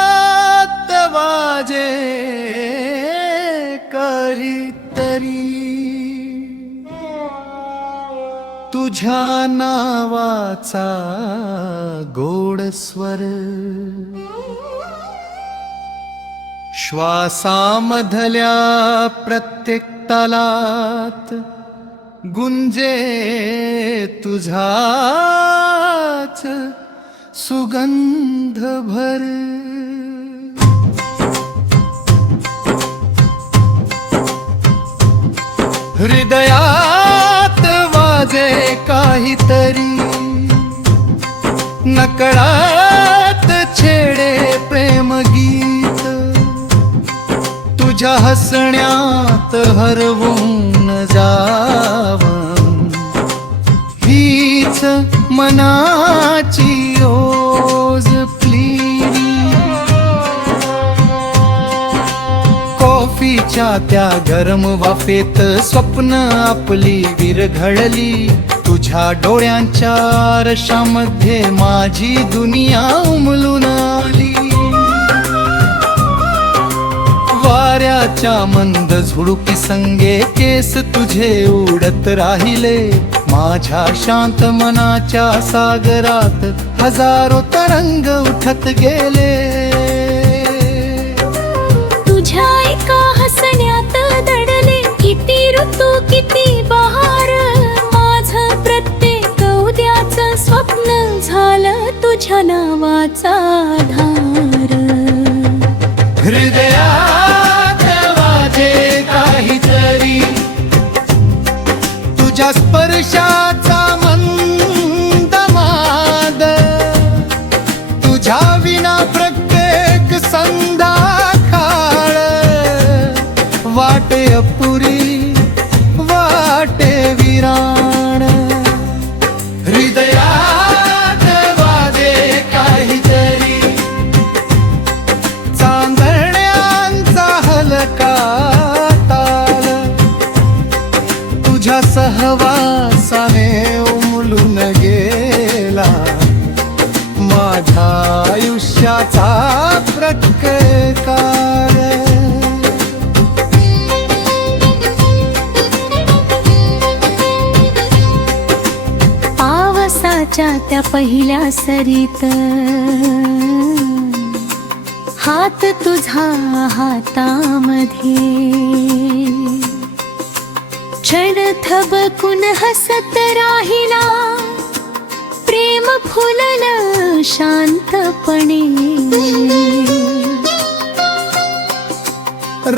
हृदयात वाजे काहीतरी तुझ्या नावाचा गोड स्वर श्वासामधल्या प्रत्येक तालात गुंजे तुझाच सुगंध भर हृदयात वाजे काहीतरी नकळत छेडे प्रेमगीत तुझ्या हसण्यात हरवून जावं हीच मनाची ओज प्लीरी कॉफीच्या त्या गरम वाफेत स्वप्न आपली विरघळली तुझ्या डोळ्यांच्या आरशामध्ये माझी दुनिया उमलून आली वाऱ्याच्या मंद झुळुकी संगे केस तुझे उडत राहिले माझ्या शांत मनाच्या सागरात हजारो तरंग उठत गेले तुझ्या एका हसण्यात दडले किती ऋतू किती बहार माझं प्रत्येक उद्याचं स्वप्न झालं तुझ्या नावाचा आधार हृदयात वाजे काहीतरी तुझ्या स्पर्शाचा मंद माद तुझ्या विना प्रत्येक संध्याकाळ वाटे अपुरी वाटे विराण हृदयात वाजे काहीतरी चांदण्यांचा हलका ताल तुझ्या सहवासाने उमलून गेला माझ्या आयुष्याचा प्रकार पावसाच्या त्या पहिल्या सरीत हात तुझा हातामध्ये क्षण थबकून हसत राहिला प्रेम फुललं शांतपणे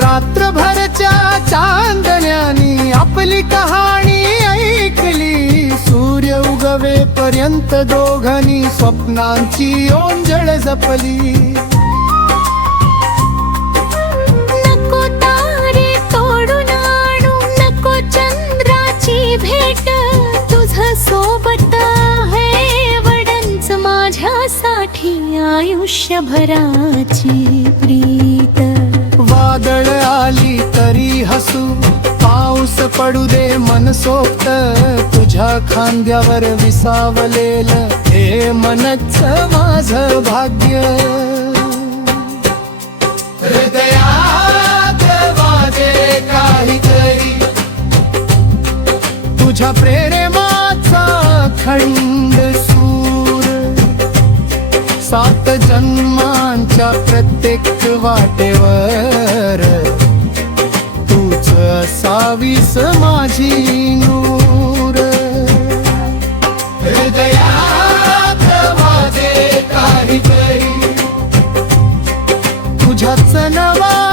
रात्रभरच्या चांदण्यानी आपली कहाणी ऐकली सूर्य उगवेपर्यंत दोघांनी स्वप्नांची ओंजळ जपली नको तारे तोडून आणू नको चंद्राची भेट तुझ सोबत आहे वडंच माझ्यासाठी आयुष्यभराची प्रीत वादळ आली तरी हसू पाऊस पडू दे मनसोक्त तुझ्या खांद्यावर विसावलेलं हे मनच माझं भाग्य हृदयात वाजे काहीतरी तुझ्या प्रेमाचा खंड सूर 7 जन्मांच्या प्रत्येक वाटेवर तूच असावीस माझी नूर हृदयात वाजे काहीतरी तुझ्याच नवा